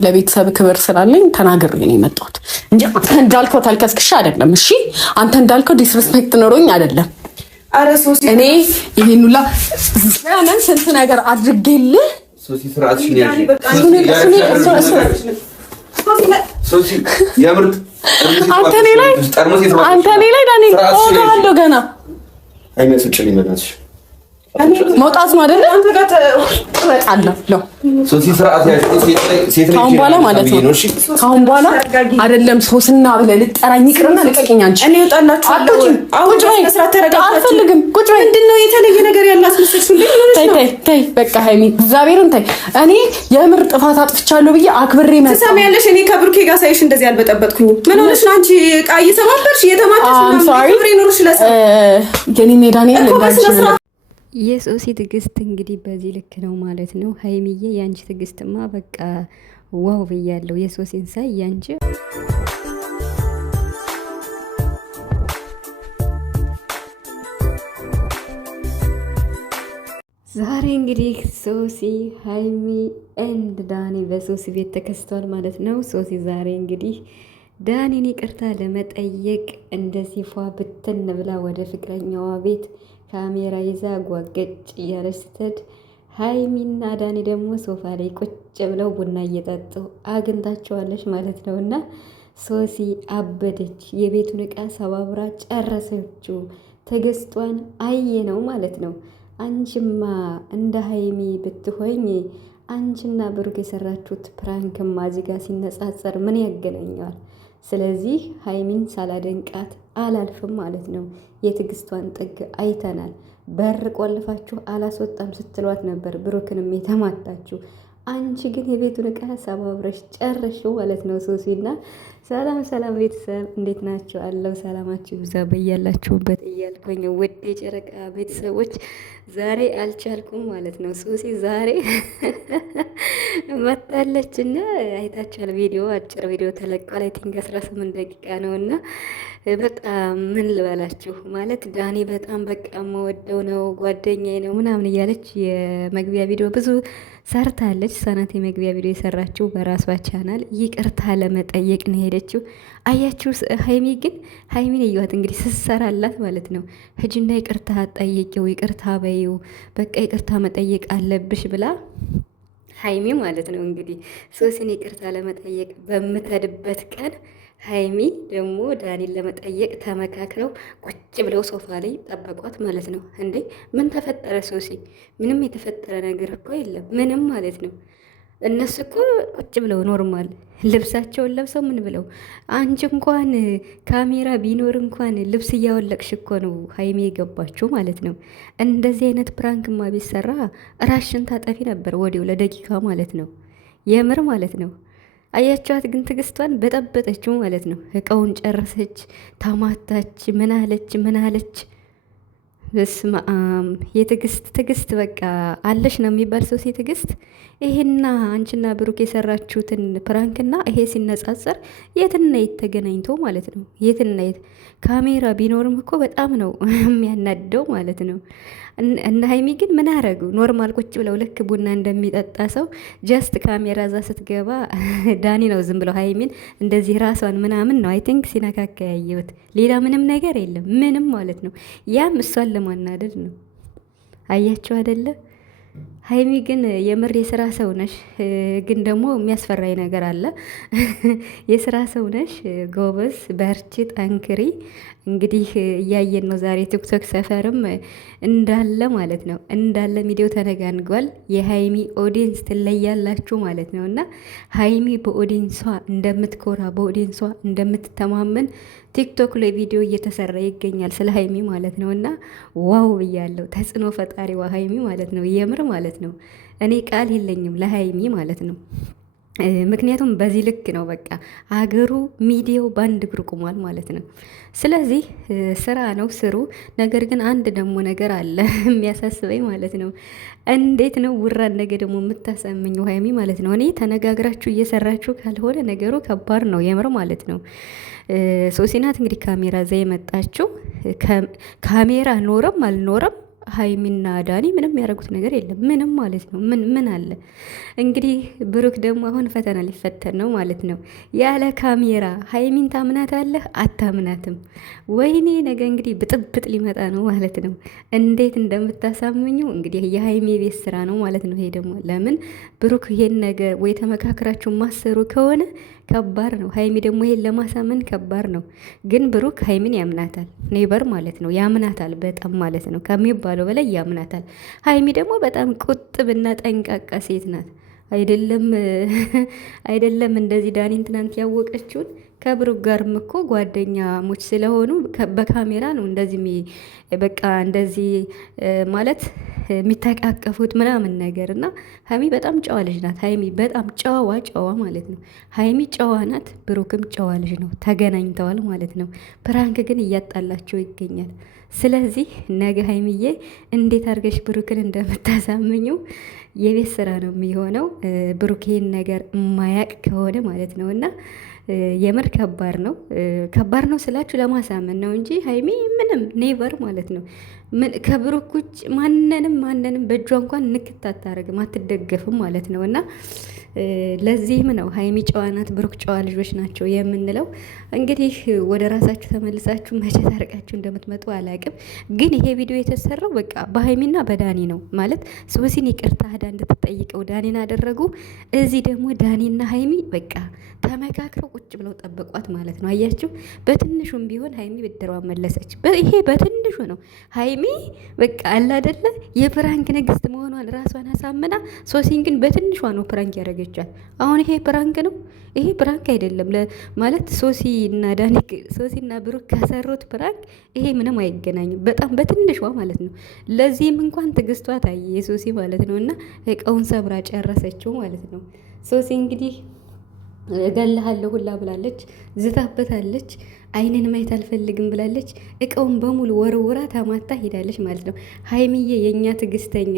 ለቤተሰብ ክብር ስላለኝ ተናግሬ ነው የመጣሁት እንጂ አንተ እንዳልከው ተልከስክሽ አይደለም። እሺ አንተ እንዳልከው ዲስሪስፔክት ኖሮኝ አይደለም። እኔ ይሄን ሁላ ዘመን ስንት ነገር አድርጌልህ ሶሲ ስርዓትሽን ያዢ። ሶሲ ያምርጥ አንተ ላይ ዳኒ ፎቶ አለው ገና አይመስልሽም? ይመጣሽ መውጣት ነው አይደለ? አንተ ጋር ተወጣለሁ ነው ሶሲ ስርዓት ያዥ። ሴት ላይ ካሁን በኋላ ማለት ነው። ካሁን በኋላ አይደለም ሶስና ብለህ ልጠራኝ ይቅርና ልቀቂኝ። አንቺ እኔ እወጣላችኋለሁ። አሁን መስራት ተረጋግጣችሁ አልፈልግም። ቁጭ በይ። ምንድነው የተለየ ነገር ያላት መስልሽልኝ? ተይ በቃ ሃይሚ እግዚአብሔርን ተይ። እኔ የምር ጥፋት አጥፍቻለሁ ብዬ አክብሬ መጣ። ትሰሚያለሽ? እኔ ከብሩኬ ጋር ሳይሽ እንደዚህ አልበጠበጥኩኝም። ምን ሆነሽ ነው አንቺ? ዕቃ እየሰባበርሽ እየተማተሽ ነው። ክብሬ ኖርሽ ለሰ የኔ ሜዳኔ የሶሲ ትዕግስት እንግዲህ በዚህ ልክ ነው ማለት ነው። ሀይሚዬ ያንቺ ትዕግስትማ በቃ ዋው ብያለሁ። የሶሲን ሳይ ያንቺ ዛሬ እንግዲህ ሶሲ ሀይሚ ኤንድ ዳኒ በሶሲ ቤት ተከስቷል ማለት ነው። ሶሲ ዛሬ እንግዲህ ዳኒን ይቅርታ ለመጠየቅ እንደዚህ ፏ ብትን ብላ ወደ ፍቅረኛዋ ቤት ካሜራ ይዛ ጓገጭ እያለች ስትሄድ ሀይሚና ዳኒ ደግሞ ሶፋ ላይ ቁጭ ብለው ቡና እየጠጡ አግኝታቸዋለች ማለት ነው። እና ሶሲ አበደች። የቤቱን ዕቃ ሰባብራ ጨረሰችው። ትዕግስቷን አየ ነው ማለት ነው። አንቺማ እንደ ሀይሚ ብትሆኝ አንቺና ብሩክ የሰራችሁት ፕራንክማ እዚህ ጋር ሲነጻጸር ምን ያገናኘዋል? ስለዚህ ሀይሚን ሳላደንቃት አላልፍም ማለት ነው። የትዕግስቷን ጥግ አይተናል። በር ቆልፋችሁ አላስወጣም ስትሏት ነበር ብሩክንም የተማታችሁ። አንቺ ግን የቤቱን ዕቃ ሰባብረሽ ጨረሽው ማለት ነው። ሶሲና ሰላም ቤተሰብ እንዴት ናቸው? አለው ሰላማችሁ ይብዛ በያላችሁበት እያልኩኝ ውድ የጨረቃ ቤተሰቦች ዛሬ አልቻልኩም ማለት ነው። ሶሲ ዛሬ መጣለች እና አይታችኋል። ቪዲዮ አጭር ቪዲዮ ተለቋል። አይ ቲንክ 18 ደቂቃ ነው እና በጣም ምን ልበላችሁ ማለት ዳኒ በጣም በቃ መወደው ነው ጓደኛዬ ነው ምናምን እያለች የመግቢያ ቪዲዮ ብዙ ሰርታለች። ሰናት የመግቢያ ቪዲዮ የሰራችው በራሷ ቻናል ይቅርታ ለመጠየቅ ነው ሄደችው። አያችሁ ሀይሚ ግን ሀይሚን እያዋት እንግዲህ ስሰራላት ማለት ነው። ሂጂና ይቅርታ ጠይቂው፣ ይቅርታ በይው፣ በቃ ይቅርታ መጠየቅ አለብሽ ብላ ሀይሚ ማለት ነው እንግዲህ ሶሲን ይቅርታ ለመጠየቅ በምትሄድበት ቀን ሀይሚ ደግሞ ዳኒን ለመጠየቅ ተመካክረው ቁጭ ብለው ሶፋ ላይ ጠበቋት ማለት ነው። እንዴ ምን ተፈጠረ ሶሲ? ምንም የተፈጠረ ነገር እኮ የለም ምንም ማለት ነው። እነሱ እኮ ቁጭ ብለው ኖርማል ልብሳቸውን ለብሰው ምን ብለው፣ አንቺ እንኳን ካሜራ ቢኖር እንኳን ልብስ እያወለቅሽ እኮ ነው ሀይሚ የገባችሁ ማለት ነው። እንደዚህ አይነት ፕራንክማ ቢሰራ ራሽን ታጠፊ ነበር ወዲው ለደቂቃ ማለት ነው። የምር ማለት ነው። አያቸዋት ግን ትዕግስቷን በጠበጠችው ማለት ነው። እቃውን ጨረሰች፣ ታማታች፣ ምን አለች። በስመ አብ ትዕግስት በቃ አለሽ ነው የሚባል ሶሲ ትዕግስት። ይሄና አንቺና ብሩክ የሰራችሁትን ፕራንክና ይሄ ሲነጻጸር የትና የት ተገናኝቶ ማለት ነው። የትና የት ካሜራ ቢኖርም እኮ በጣም ነው የሚያናደው ማለት ነው። እና ሀይሚ ግን ምን አረጉ? ኖርማል ቁጭ ብለው ልክ ቡና እንደሚጠጣ ሰው ጀስት ካሜራ እዛ ስትገባ ዳኒ ነው ዝም ብለው ሀይሚን እንደዚህ ራሷን ምናምን ነው አይ ቲንክ ሲነካካ ያየሁት። ሌላ ምንም ነገር የለም ምንም ማለት ነው። ያም እሷን ለማናደድ ነው። አያችሁ አይደለ? ሀይሚ ግን የምር የስራ ሰው ነሽ። ግን ደግሞ የሚያስፈራኝ ነገር አለ። የስራ ሰው ነሽ፣ ጎበዝ፣ በርቺ፣ ጠንክሪ። እንግዲህ እያየን ነው ዛሬ ቲክቶክ ሰፈርም እንዳለ ማለት ነው እንዳለ ሚዲዮ ተነጋንጓል። የሀይሚ ኦዲየንስ ትለያላችሁ ማለት ነው። እና ሀይሚ በኦዲየንሷ እንደምትኮራ በኦዲየንሷ እንደምትተማመን ቲክቶክ ላይ ቪዲዮ እየተሰራ ይገኛል ስለ ሀይሚ ማለት ነው። እና ዋው ብያለሁ። ተጽዕኖ ፈጣሪዋ ሀይሚ ማለት ነው። የምር ማለት ነው። እኔ ቃል የለኝም ለሀይሚ ማለት ነው። ምክንያቱም በዚህ ልክ ነው በቃ አገሩ ሚዲያው በአንድ እግሩ ቆሟል ማለት ነው። ስለዚህ ስራ ነው ስሩ። ነገር ግን አንድ ደግሞ ነገር አለ የሚያሳስበኝ ማለት ነው። እንዴት ነው ውራን ነገ ደግሞ የምታሰምኘው ሀይሚ ማለት ነው። እኔ ተነጋግራችሁ እየሰራችሁ ካልሆነ ነገሩ ከባድ ነው የምር ማለት ነው። ሶሲናት እንግዲህ ካሜራ ዛ የመጣችው ካሜራ ኖረም አልኖረም ሀይሚና ዳኒ ምንም ያደረጉት ነገር የለም። ምንም ማለት ነው። ምን አለ እንግዲህ ብሩክ ደግሞ አሁን ፈተና ሊፈተን ነው ማለት ነው። ያለ ካሜራ ሀይሚን ታምናታለህ? አታምናትም? ወይኔ ነገ እንግዲህ ብጥብጥ ሊመጣ ነው ማለት ነው። እንዴት እንደምታሳምኙ እንግዲህ የሀይሚ ቤት ስራ ነው ማለት ነው። ይሄ ደግሞ ለምን ብሩክ ይሄን ነገር ወይ ተመካክራችሁ ማሰሩ ከሆነ ከባድ ነው። ሀይሚ ደግሞ ይሄን ለማሳመን ከባድ ነው። ግን ብሩክ ሀይሚን ያምናታል፣ ኔበር ማለት ነው። ያምናታል በጣም ማለት ነው፣ ከሚባለው በላይ ያምናታል። ሀይሚ ደግሞ በጣም ቁጥብና ጠንቃቃ ሴት ናት። አይደለም እንደዚህ ዳኒን ትናንት ያወቀችውን ከብሩክ ጋርም እኮ ጓደኛሞች ስለሆኑ በካሜራ ነው እንደዚህ በቃ እንደዚህ ማለት የሚተቃቀፉት ምናምን ነገር እና ሀይሚ በጣም ጨዋ ልጅ ናት። ሀይሚ በጣም ጨዋ ማለት ነው። ሀይሚ ጨዋ ናት፣ ብሩክም ጨዋ ልጅ ነው። ተገናኝተዋል ማለት ነው። ፕራንክ ግን እያጣላቸው ይገኛል። ስለዚህ ነገ ሀይሚዬ እንዴት አድርገሽ ብሩክን እንደምታሳምኙ የቤት ስራ ነው የሚሆነው። ብሩክ ይሄን ነገር የማያቅ ከሆነ ማለት ነው እና የምር ከባድ ነው ስላችሁ ለማሳመን ነው እንጂ ሀይሚ ምንም ኔቨር ማለት ነው። ከብሩክ ውጭ ማንንም በእጇ እንኳን ንክት አታረግም፣ አትደገፍም ማለት ነው እና ለዚህም ነው ሀይሚ ጨዋ ናት፣ ብሩክ ጨዋ ልጆች ናቸው የምንለው። እንግዲህ ወደ ራሳችሁ ተመልሳችሁ መቼ ታርቃችሁ እንደምትመጡ አላቅም። ግን ይሄ ቪዲዮ የተሰራው በቃ በሀይሚና በዳኒ ነው ማለት ሶሲን ይቅርታ ሄዳ እንድትጠይቀው ዳኒን አደረጉ። እዚህ ደግሞ ዳኒና ሀይሚ በቃ ተመካክረው ቁጭ ብለው ጠበቋት ማለት ነው። አያችሁ፣ በትንሹም ቢሆን ሀይሚ ብድሯን መለሰች። ይሄ በትንሹ ነው። ሀይሚ በቃ አላደለ የፕራንክ ንግስት መሆኗን ራሷን አሳምና፣ ሶሲን ግን በትንሿ ነው ፕራንክ ያደረገ ያደረገቻል። አሁን ይሄ ፕራንክ ነው? ይሄ ፕራንክ አይደለም ማለት ሶሲና ብሩክ ከሰሩት ፕራንክ ይሄ ምንም አይገናኝም። በጣም በትንሿ ማለት ነው። ለዚህም እንኳን ትግስቷ ታየ የሶሲ ማለት ነው። እና እቃውን ሰብራ ጨረሰችው ማለት ነው። ሶሲ እንግዲህ እገልሃለሁ ሁላ ብላለች፣ ዝታበታለች። አይንን ማየት አልፈልግም ብላለች። እቃውን በሙሉ ወርውራ ተማታ ሄዳለች ማለት ነው። ሀይሚዬ የኛ ትግስተኛ